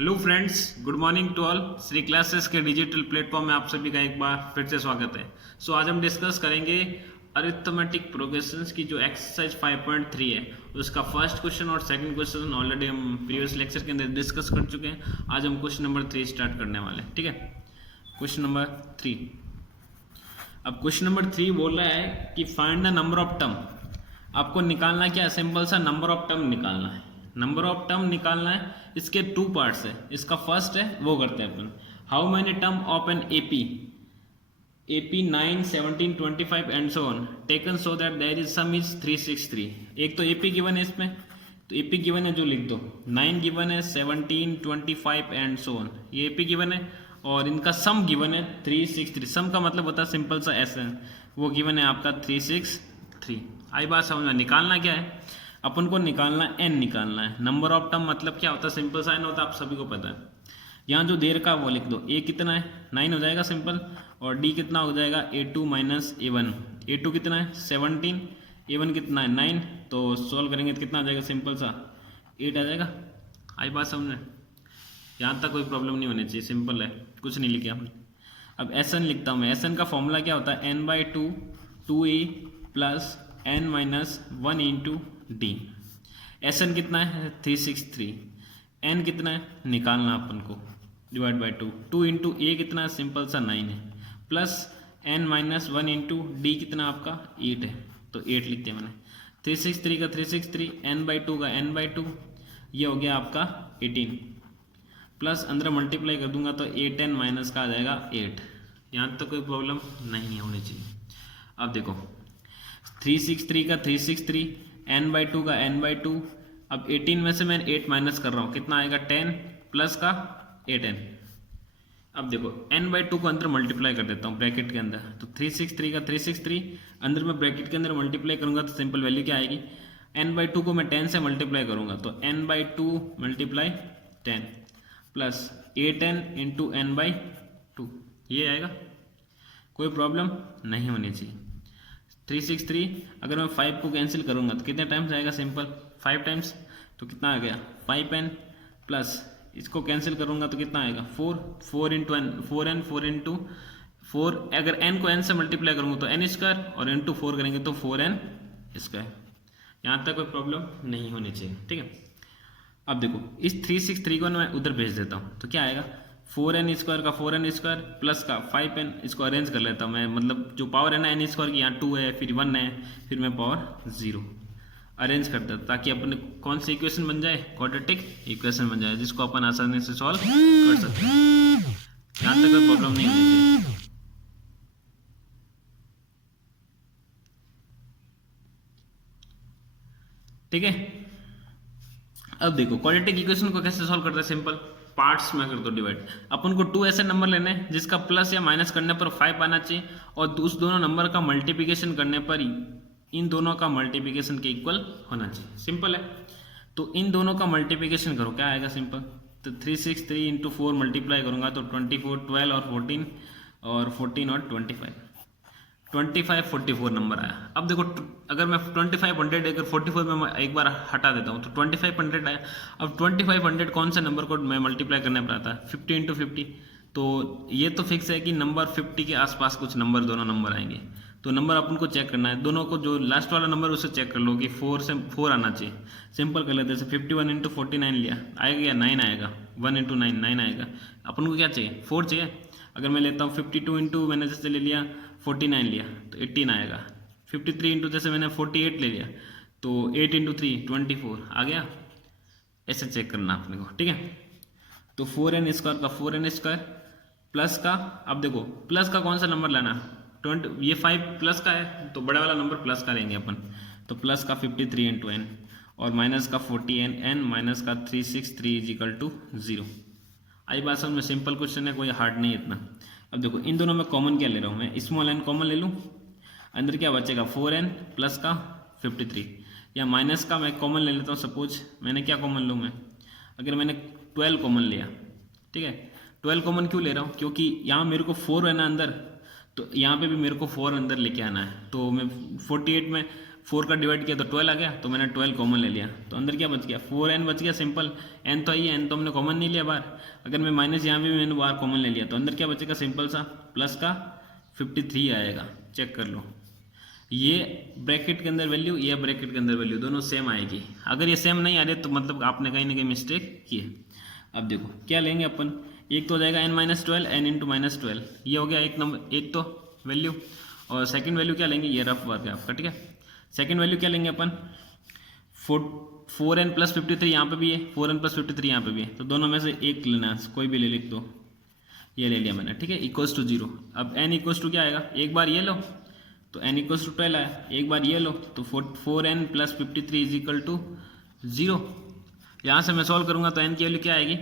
Hello friends, good morning to all. Shri classes के digital platform में आप सभी का एक बार फिर से स्वागत है। आज हम डिस्कस करेंगे अरिथमेटिक प्रोग्रेशंस की जो एक्सरसाइज 5.3 है उसका फर्स्ट क्वेश्चन और सेकंड क्वेश्चन ऑलरेडी हम प्रीवियस लेक्चर के अंदर डिस्कस कर चुके हैं। आज हम क्वेश्चन नंबर 3 स्टार्ट करने वाले हैं। ठीक है, क्वेश्चन नंबर 3। अब क्वेश्चन नंबर 3 बोल रहा है कि find the number of term. आपको निकालना क्या है? सिंपल सा नंबर ऑफ टर्म निकालना है। नंबर ऑफ टर्म निकालना है। इसके टू पार्ट्स है। इसका फर्स्ट है वो करते हैं अपन। How many term of an AP 9, 17, 25 and so on taken so that there is sum is 363। एक तो एपी गिवन है इसमें, तो एपी गिवन है जो लिख दो। 9 गिवन है, 17, 25 एंड सो ऑन, ये एपी गिवन है। और इनका सम गिवन है 363। सम का मतलब होता है सिंपल सा एसएन, वो गिवन है आपका 363। आई बात समझ में? निकालना क्या है अपन को? निकालना एन निकालना है। नंबर ऑफ टर्म मतलब क्या होता है? सिंपल सा एन होता है, आप सभी को पता है। यहाँ जो देर का वो लिख दो। ए कितना है? 9 हो जाएगा सिंपल। और डी कितना हो जाएगा? A2 minus A1। A2 कितना है? 17। A1 कितना है? 9। तो सॉल्व करेंगे तो कितना आ जाएगा? सिंपल सा 8 आ जाएगा। आई बात समझ में? यहाँ तक कोई प्रॉब्लम नहीं होनी चाहिए, सिंपल है, कुछ नहीं लिखा हमने। अब एस एन लिखता हूँ मैं। एस एन का फॉर्मूला क्या होता है? n/2 2e plus n minus 1 into d. S n कितना है? 363। एन कितना है निकालना अपन को? Divide by 2। 2 इंटू ए कितना है? सिंपल सा 9 है। Plus n minus 1 into D कितना आपका? 8 है। तो 8 लिख दिया मैंने। 363 का 363, n/2 का n/2, ये हो गया आपका 18। प्लस अंदर मल्टीप्लाई कर दूंगा तो 8n माइनस का आ जाएगा 8। यहाँ तक कोई प्रॉब्लम नहीं होनी चाहिए। अब देखो 363 का 363, n/2 का n/2। अब 18 में से मैं 8 माइनस कर रहा हूँ, कितना आएगा? 10 प्लस का 8n। अब देखो n/2 को अंदर मल्टीप्लाई कर देता हूँ ब्रैकेट के अंदर। तो 363 का 363 अंदर मैं ब्रैकेट के अंदर मल्टीप्लाई करूँगा तो सिंपल वैल्यू क्या आएगी? n/2 को मैं 10 से मल्टीप्लाई करूँगा तो n/2 multiply 10 plus 8n into n/2, ये आएगा। कोई प्रॉब्लम नहीं होनी चाहिए। 363 अगर मैं 5 को कैंसिल करूंगा तो कितने टाइम्स आएगा? Simple 5 times. तो कितना आ गया? 5n प्लस इसको कैंसिल करूंगा तो कितना आएगा? 4 इंटू एन, 4n 4 इंटू 4। अगर n को n से मल्टीप्लाई करूंगा तो n स्क्वायर, और इंटू 4 करेंगे तो 4n स्क्वायर। यहाँ तक कोई प्रॉब्लम नहीं होनी चाहिए। ठीक है, अब देखो इस 363 को मैं उधर भेज देता हूँ तो क्या आएगा? 4n स्क्वायर का 4n स्क्वायर प्लस का 5n। इसको अरेंज कर लेता हूँ मैं, मतलब जो पावर है ना n स्क्वायर की, यहाँ 2 है, फिर 1 है, फिर मैं पावर 0 अरेंज कर देता ताकि अपने कौन सी इक्वेशन बन जाए? क्वाड्रेटिक इक्वेशन बन जाए, जिसको अपन आसानी से सॉल्व कर सकते हैं। यहाँ तक कोई प्रॉब्लम नहीं होनी चाहिए। ठीक है, अब देखो क्वाड्रेटिक इक्वेशन को कैसे सॉल्व करते हैं? सिंपल पार्ट्स में कर दो डिवाइड। अपन को 2 ऐसे नंबर लेने हैं जिसका प्लस या माइनस करने पर 5 आना चाहिए, और उस दोनों नंबर का मल्टीप्लिकेशन करने पर इन दोनों का मल्टीप्लिकेशन के इक्वल होना चाहिए। सिंपल है। तो इन दोनों का मल्टीप्लिकेशन करो, क्या आएगा? सिंपल। तो 363 इंटू 4 मल्टीप्लाई करूंगा तो 24, 12 और 14, और 14 और 25 44 नंबर आया। अब देखो अगर मैं 2500 अगर 44 में मैं एक बार हटा देता हूँ तो 2500 आया। अब 2500 कौन से नंबर को मैं मल्टीप्लाई करने पर आता है? 50 इंटू 50। तो ये तो फिक्स है कि नंबर 50 के आसपास कुछ नंबर, दोनों नंबर आएंगे। तो नंबर अपन को चेक करना है, दोनों को जो लास्ट वाला नंबर उसे चेक कर लो कि 4 से 4 आना चाहिए। सिंपल कर लेते हैं। 51 इंटू 49 लिया, आएगा या 9 आएगा? 1 इंटू 9 9 आएगा। अपन को क्या चाहिए? 4 चाहिए। अगर मैं लेता हूँ 52 इंटू, मैंने जैसे ले लिया 49 लिया तो 18 आएगा। 53 इंटू जैसे मैंने 48 ले लिया तो 8 इंटू 3 24 आ गया। ऐसे चेक करना अपने को। ठीक है, तो 4n स्क्वायर का 4n स्क्वायर प्लस का, अब देखो प्लस का कौन सा नंबर लेना? 20, ये 5 प्लस का है तो बड़ा वाला नंबर प्लस का लेंगे अपन। तो प्लस का 53 इंटू n, और माइनस का 40n n माइनस का 363 इज इक्वल टू 0। आई बात समझ में? सिंपल क्वेश्चन है, कोई हार्ड नहीं इतना। अब देखो इन दोनों में कॉमन क्या ले रहा हूँ मैं? स्मॉल n कॉमन ले लूँ, अंदर क्या बचेगा? 4n प्लस का 53, या माइनस का मैं कॉमन ले लेता हूँ। सपोज मैंने क्या कॉमन लूँ मैं? अगर मैंने 12 कॉमन लिया, ठीक है, 12 कॉमन क्यों ले रहा हूँ? क्योंकि यहाँ मेरे को 4 है ना अंदर, तो यहाँ पे भी मेरे को 4 अंदर लेके आना है। तो मैं 48 में 4 का डिवाइड किया तो 12 आ गया, तो मैंने 12 कॉमन ले लिया, तो अंदर क्या बच गया 4n बच गया। सिंपल, n तो आई है, n तो हमने कॉमन नहीं लिया बाहर। अगर मैं माइनस यहाँ भी मैंने बाहर कॉमन ले लिया तो अंदर क्या बचेगा सिंपल सा प्लस का 53 आएगा। चेक कर लो, ये ब्रैकेट के अंदर वैल्यू, ये ब्रैकेट के अंदर वैल्यू दोनों सेम आएगी। अगर ये सेम नहीं आ रही तो मतलब आपने कहीं ना कहीं मिस्टेक की है। अब देखो क्या लेंगे अपन, एक तो हो जाएगा n-12 n इंटू -12, ये हो गया एक नंबर, एक तो वैल्यू। और सेकंड वैल्यू क्या लेंगे, ये रफ वर्क है आपका, ठीक है। सेकंड वैल्यू क्या लेंगे अपन, 4n प्लस 53 यहाँ पे भी है, 4n प्लस 53 यहाँ पे भी है, तो दोनों में से एक लेना, कोई भी ले लिख दो, ये ले लिया मैंने, ठीक है, इक्वल्स टू 0। अब n इक्वल्स टू क्या आएगा, एक बार ये लो तो n इक्वल्स टू 12 आया, एक बार ये लो तो 4n plus 53 is equal to 0। यहाँ से मैं सॉल्व करूँगा तो n की वैल्यू क्या आएगी,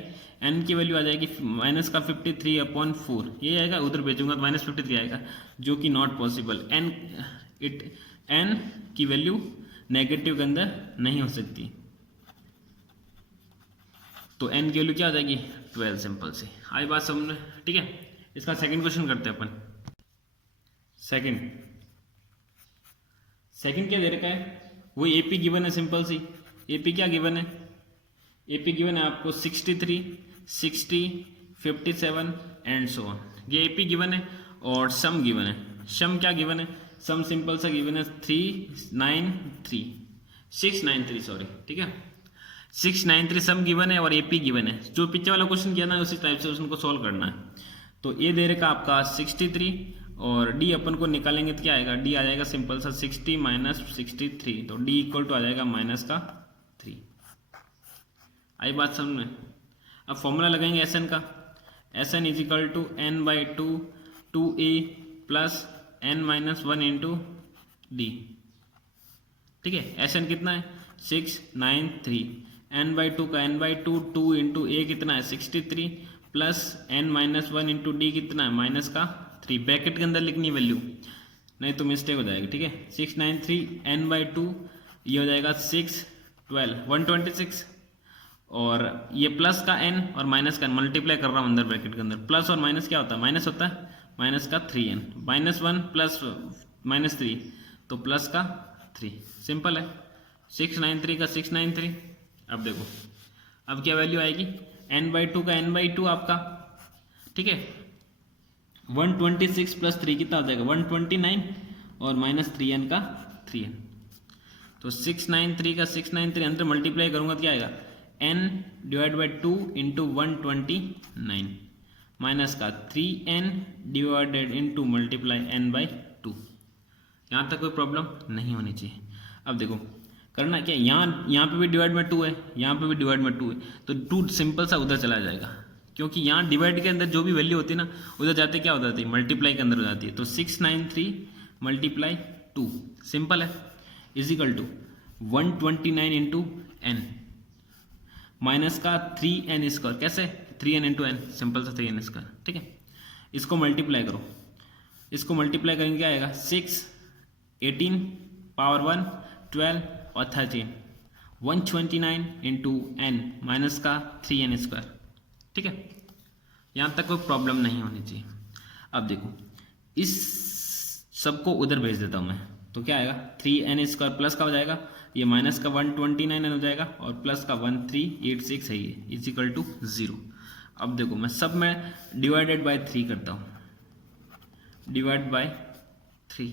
n की वैल्यू आ जाएगी माइनस का 53/4, ये आएगा, उधर भेजूंगा तो -53 आएगा, जो कि नॉट पॉसिबल। n की वैल्यू नेगेटिव के अंदर नहीं हो सकती, तो n की वैल्यू क्या आ जाएगी 12। सिंपल से आई बात समझ में, ठीक है। इसका सेकंड क्वेश्चन करते हैं अपन। सेकंड क्या दे रखा है, वही एपी गिवन है, सिंपल सी एपी क्या गिवन है, एपी गिवन है आपको 63, 60, 57 एंड सो ऑन, ये एपी गिवन है। और सम गिवन है, सम क्या गिवन है, सम सिंपल सा गिवन है 693 सॉरी, ठीक है, 693 सम गिवन है और एपी गिवन है। जो पीछे वाला क्वेश्चन किया ना उसी टाइप से उसको सॉल्व करना है। तो ये दे रखा आपका 63 और डी अपन को निकालेंगे तो क्या आएगा, डी आ जाएगा सिंपल सा 60 माइनस 63, तो डी इक्वल टू आ जाएगा -3। आई बात समझ में। अब फॉर्मूला लगाएंगे एस एन का, S n is equal to n/2 2a plus n-1 into d, ठीक है। एस एन कितना है 693, n/2 का n/2 2 इंटू ए कितना है 63 प्लस n-1 इंटू डी कितना है -3। ब्रैकेट के अंदर लिखनी वैल्यू, नहीं तो मिस्टेक हो जाएगी, ठीक है। 693 n/2 ये हो जाएगा 612 126, और ये प्लस का n और माइनस का n मल्टीप्लाई कर रहा हूँ अंदर ब्रैकेट के अंदर। प्लस और माइनस क्या होता है, माइनस होता है, माइनस का 3n, -1 प्लस -3 तो प्लस का 3। सिंपल है, 693 का 693। अब देखो अब क्या वैल्यू आएगी, n/2 का n/2 आपका, ठीक है, 126 प्लस 3 कितना हो जाएगा 129 और -3n का 3n, तो 693 का 693 अंदर मल्टीप्लाई करूंगा तो क्या आएगा n/2 इंटू 129 माइनस का 3n divided into multiply n/2। यहाँ तक कोई प्रॉब्लम नहीं होनी चाहिए। अब देखो करना क्या, यहाँ पे भी डिवाइड में 2 है, यहाँ पे भी डिवाइड में 2 है, तो 2 सिंपल सा उधर चला जाएगा, क्योंकि यहाँ डिवाइड के अंदर जो भी वैल्यू होती है ना उधर जाते क्या हो जाती है, मल्टीप्लाई के अंदर हो जाती है। तो 693 मल्टीप्लाई 2 सिंपल है is equal to 129 into n minus का 3n स्क्वायर, कैसे 3n इंटू एन, सिंपल सा 3n स्क्वायर, ठीक है। इसको मल्टीप्लाई करो, इसको मल्टीप्लाई करेंगे क्या आएगा 6 18 पावर 1 12 और 13 129 इंटू एन माइनस का 3n स्क्वायर, ठीक है। यहाँ तक कोई प्रॉब्लम नहीं होनी चाहिए। अब देखो इस सबको उधर भेज देता हूँ मैं, तो क्या आएगा 3n स्क्वायर प्लस का हो जाएगा, ये माइनस का 129 हो जाएगा और प्लस का 1386 है ये इज इक्वल टू 0। अब देखो मैं सब में डिवाइडेड बाय 3 करता हूँ, डिवाइड बाय 3,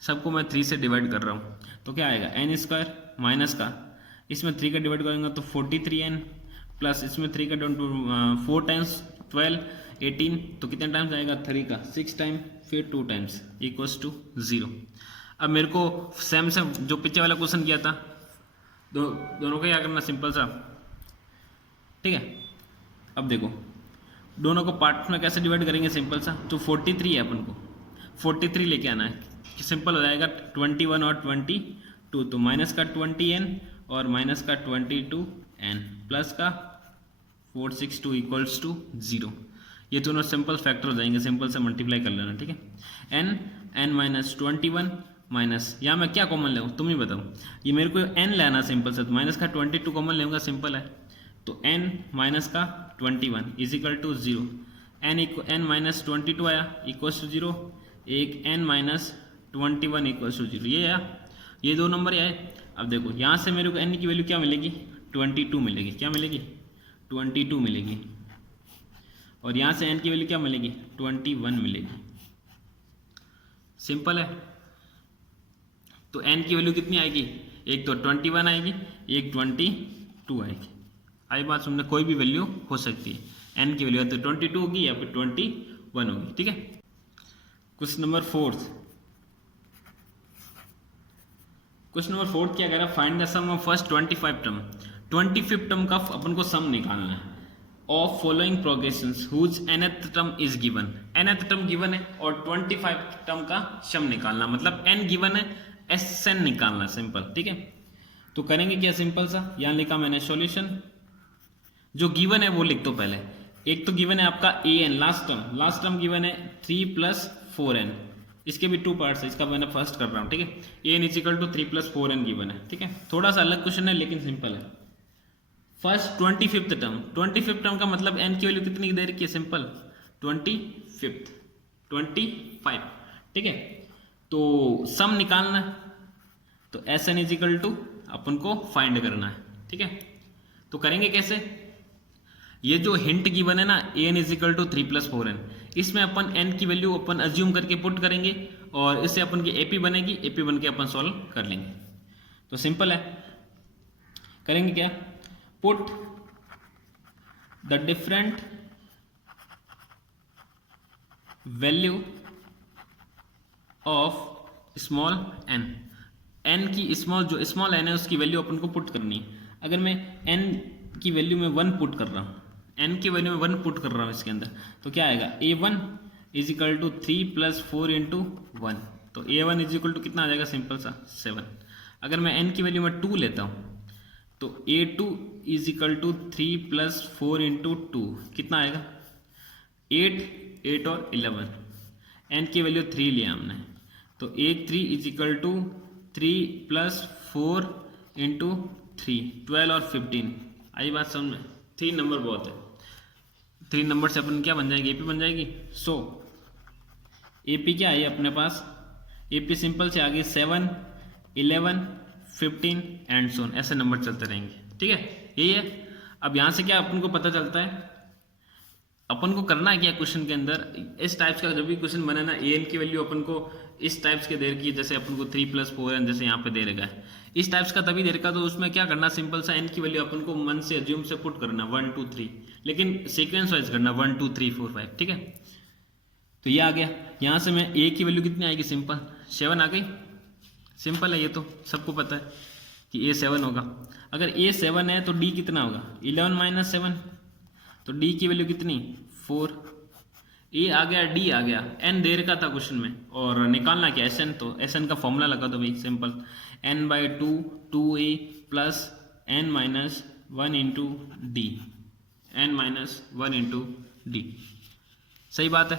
सबको मैं 3 से डिवाइड कर रहा हूँ, तो क्या आएगा n स्क्वायर माइनस का, इसमें 3 का डिवाइड करेंगे तो 43n प्लस इसमें 3 का 4 टाइम्स 12 18, तो कितने टाइम्स आएगा 3 का 6 टाइम फिर 2 टाइम्स इक्वल्स टू 0। अब मेरे को सेम से जो पीछे वाला क्वेश्चन किया था दोनों का क्या करना सिंपल सा, ठीक है। अब देखो दोनों को पार्ट्स में कैसे डिवाइड करेंगे, सिंपल सा जो 43 है अपन को 43 लेके आना है, सिंपल हो जाएगा 21 और 22, तो माइनस का 20n और माइनस का 22n प्लस का 462 इक्वल्स टू 0। ये दोनों सिंपल फैक्टर हो जाएंगे, सिंपल से मल्टीप्लाई कर लेना, ठीक है। n माइनस 21 माइनस, यहाँ मैं क्या कॉमन लूँ तुम ही बताओ, ये मेरे को n लेना सिंपल से, तो माइनस का 22 कॉमन लूँगा, सिंपल है। तो n माइनस का 21 is equal to 0, n minus 22 आया इक्वल्स टू 0, एक n माइनस 21 इक्वल्स टू 0 ये आया, ये 2 नंबर आए। अब देखो यहाँ से मेरे को n की वैल्यू क्या मिलेगी, 22 मिलेगी। क्या मिलेगी, 22 मिलेगी। और यहाँ से n की वैल्यू क्या मिलेगी, 21 मिलेगी। सिंपल है। तो n की वैल्यू कितनी आएगी, एक तो 21 आएगी, एक 22 आएगी। आई बात सुनने, कोई भी वैल्यू हो सकती है। n की वैल्यू या तो 22 होगी या फिर 21 होगी। ठीक है। क्वेश्चन नंबर 4 क्या कह रहा है, find the sum of first 25 term. 25 term का अपन को सम निकालना है of following progressions whose nth term is given. nth term given है और 25 टर्म का सम निकालना, मतलब n गिवन है, Sn निकालना। सिंपल। ठीक है। तो करेंगे क्या, सिंपल सा, यहां लिखा मैंने सॉल्यूशन। जो गिवन है वो लिख दो पहले। एक तो गिवन है आपका an, लास्ट टर्म गिवन है 3 + 4n। इसके भी 2 पार्ट्स है, इसका मैंने फर्स्ट कर रहा हूँ। ठीक है। an = 3 + 4n गिवन है। ठीक है। थोड़ा सा अलग क्वेश्चन है लेकिन सिंपल है। फर्स्ट 25th टर्म का मतलब n की वैल्यू कितनी दे रखी है, सिंपल 25। ठीक है। तो सम निकालना है, तो Sn = अपन को फाइंड करना है। ठीक है। तो करेंगे कैसे, ये जो हिंट गिवन है ना, an = 3 + 4n, इसमें अपन n की वैल्यू अपन अज्यूम करके पुट करेंगे और इससे अपन की AP बनेगी, AP बन के अपन सॉल्व कर लेंगे। तो सिंपल है। करेंगे क्या, put the different value of small n की जो स्मॉल n है उसकी वैल्यू अपन को पुट करनी है। अगर मैं n की वैल्यू में 1 पुट कर रहा हूँ, n की वैल्यू में 1 पुट कर रहा हूँ इसके अंदर, तो क्या आएगा, a1 = 3 + 4 × 1। तो a1 = कितना आ जाएगा, सिंपल सा 7। अगर मैं n की वैल्यू में 2 लेता हूँ तो a2 = 3 + 4 × 2 कितना आएगा, 8 और 11। n की वैल्यू 3 लिया हमने, तो a3 = 3 + 4 × 3, 12 और 15। आई बात समझ में, 3 नंबर बहुत है। 3 नंबर से अपन क्या बन जाएगी, एपी बन जाएगी। सो एपी क्या है अपने पास, एपी सिंपल से आगे 7, 11, 15 एंड सो ऑन, ऐसे नंबर चलते रहेंगे। ठीक है, यही है। अब यहाँ से क्या अपन को पता चलता है, अपन को करना है क्या क्वेश्चन के अंदर, इस टाइप्स का जब भी क्वेश्चन बने ना, an की वैल्यू अपन को इस टाइप्स के दे रखी है, जैसे अपन को 3 + 4n जैसे यहाँ पे दे रखा है, इस टाइप्स का तभी दे रखा, तो उसमें क्या करना, सिंपल सा n की वैल्यू अपन को मन से अज्यूम से पुट करना 1 2 3, लेकिन सीक्वेंस वाइज करना 1 2 3 4 5। ठीक है। तो ये आ गया। यहाँ से मैं a की वैल्यू कितनी आएगी, सिंपल 7 आ गई। सिंपल है, ये तो सबको पता है कि a 7 होगा। अगर a 7 है तो d कितना होगा, 11 - 7, तो d की वैल्यू कितनी, 4। ए आ गया, डी आ गया, n दे रखा था क्वेश्चन में, और निकालना क्या, Sn। तो Sn का फॉर्मूला लगा दो भाई, simple n/2 2a + n - 1 × d, n - 1 × d। सही बात है।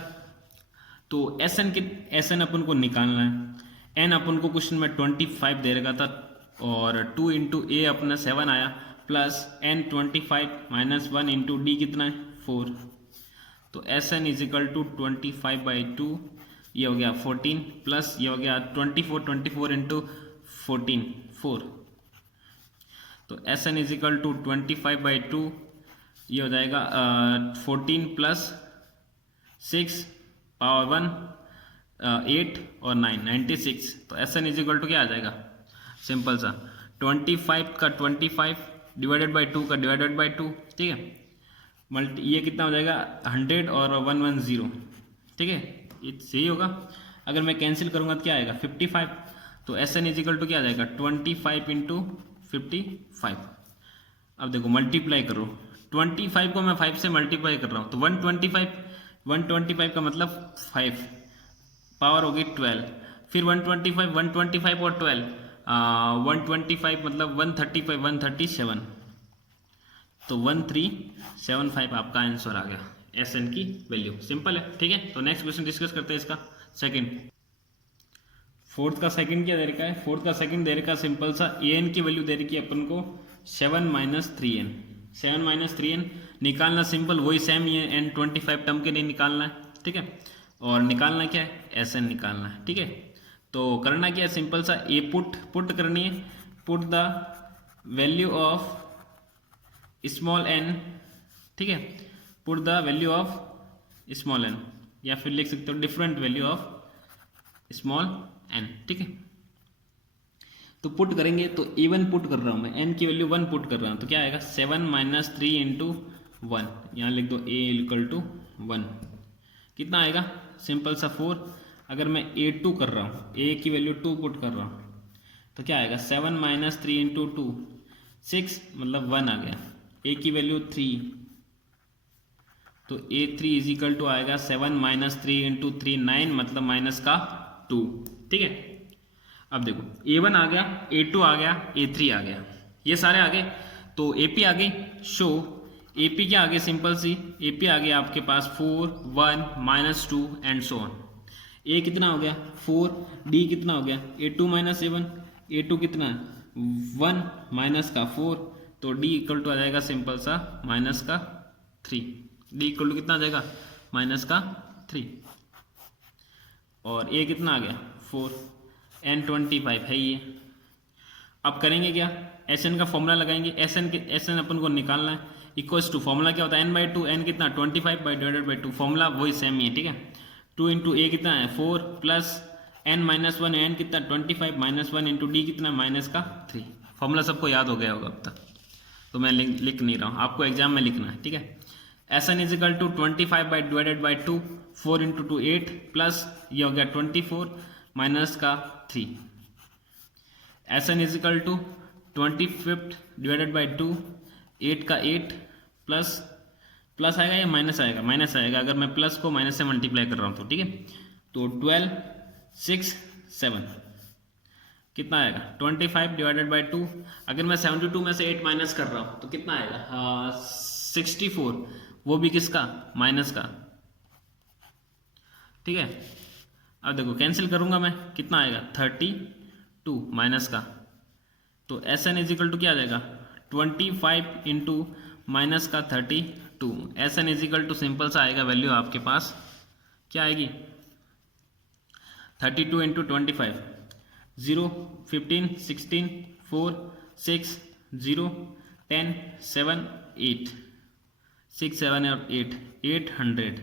तो Sn अपन को निकालना है। n अपन को क्वेश्चन में 25 दे रखा था, और 2 × a अपना 7 आया, प्लस n 25 - 1 × d कितना है, 4। तो Sn = 25/2, ये हो गया 14, प्लस ये हो गया 24 × 14 4। तो Sn = 25/2, ये हो जाएगा 14 + 6 × 1 8 और 9 96। तो Sn = क्या आ जाएगा, सिंपल सा 25 का 25 /2 का /2। ठीक है। ये कितना हो जाएगा, 100 और 110। ठीक है, सही होगा। अगर मैं कैंसिल करूंगा तो क्या आएगा, 55। तो Sn = क्या आ जाएगा, 25 × 55। अब देखो मल्टीप्लाई करो, 25 को मैं 5 से मल्टीप्लाई कर रहा हूँ, तो 125 का मतलब 5, पावर होगी 12, फिर 125 और 12 125 मतलब 137, तो 1375 आपका आंसर आ गया Sn की वैल्यू। सिंपल है। ठीक है। तो नेक्स्ट क्वेश्चन डिस्कस करते हैं इसका सेकंड। फोर्थ का सेकंड क्या दे रखा है, फोर्थ का सेकंड दे रखा सिंपल सा, an की वैल्यू दे रखी है अपन को 7 - 3n। 7 - 3n निकालना सिंपल, वही सेम ही है, n 25 टर्म के लिए निकालना है। ठीक है। और निकालना क्या है, Sn निकालना है। ठीक है। तो करना क्या है, सिंपल सा ए पुट करनी है, put the value of small n, ठीक है, put the value of small n, या फिर लिख सकते हो different value of small n, ठीक है। तो पुट करेंगे तो A1 पुट कर रहा हूँ मैं, n की वैल्यू 1 पुट कर रहा हूँ, तो क्या आएगा 7 माइनस 3 इंटू 1, यहाँ लिख दो A इक्वल टू 1, कितना आएगा सिंपल सा 4। अगर मैं A2 कर रहा हूँ, A की वैल्यू 2 पुट कर रहा हूँ, तो क्या आएगा 7 माइनस 3 इंटू 2 6, मतलब 1 आ गया। A की वैल्यू 3, तो A3 इज इक्वल टू आएगा 7 माइनस 3 इंटू 3 9, मतलब माइनस का 2, ठीक है। अब देखो A1 आ गया, A2 आ गया, A3 आ गया, ये सारे आ गए। तो AP आ गई, शो AP क्या आ गया, सिंपल सी AP आ गया आपके पास 4 1 minus 2 and so on. A कितना हो गया 4, D कितना हो गया A2 माइनस A1, A2 कितना है 1 माइनस का 4, तो D इक्वल टू आ जाएगा सिंपल सा माइनस का 3, D इक्वल टू कितना आ जाएगा माइनस का 3, और A कितना आ गया 4, N25 है ये। अब करेंगे क्या, Sn का फॉर्मूला लगाएंगे, Sn अपन को निकालना है, इक्वल्स टू फॉर्मूला क्या होता है n/2, n कितना 25 बाई डिवाइडेड बाई 2, फॉर्मूला वही सेम ही है, ठीक है। 2 इंटू A कितना है 4 प्लस n माइनस 1, n कितना 25 माइनस 1 इंटू D कितना माइनस का 3, फॉर्मूला सबको याद हो गया होगा अब तक, तो मैं लिख नहीं रहा हूँ, आपको एग्जाम में लिखना है, ठीक है। Sn is equal to 25 by divided by 2, 4 into 2 8 plus ये हो गया 24 माइनस का 3, Sn is equal to 25 divided by 2, 8 का 8 प्लस आएगा या माइनस आएगा, माइनस आएगा अगर मैं प्लस को माइनस से मल्टीप्लाई कर रहा हूँ तो, ठीक है। तो 12 6 7 कितना आएगा 25 डिवाइडेड बाई 2, अगर मैं 72 में से 8 माइनस कर रहा हूँ तो कितना आएगा 64, वो भी किसका माइनस का, ठीक है। अब देखो कैंसिल करूंगा मैं, कितना आएगा 32 माइनस का, तो Sn इज इक्वल टू क्या आ जाएगा 25 इंटू माइनस का 32, Sn is equal to simple सा आएगा वैल्यू आपके पास क्या आएगी 32 इंटू 25, 0 15 16 4 6 0 10 7 8 6 7 और 8 800,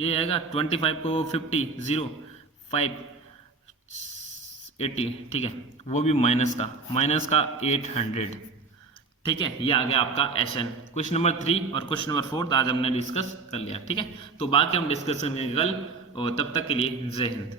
ये आएगा 25 को 50 0 5 80, ठीक है, वो भी माइनस का 800, ठीक है। ये आ गया आपका Sn। क्वेश्चन नंबर 3 और क्वेश्चन नंबर 4 आज हमने डिस्कस कर लिया, ठीक है। तो बाकी हम डिस्कस करेंगे कल, और तब तक के लिए जय हिंद।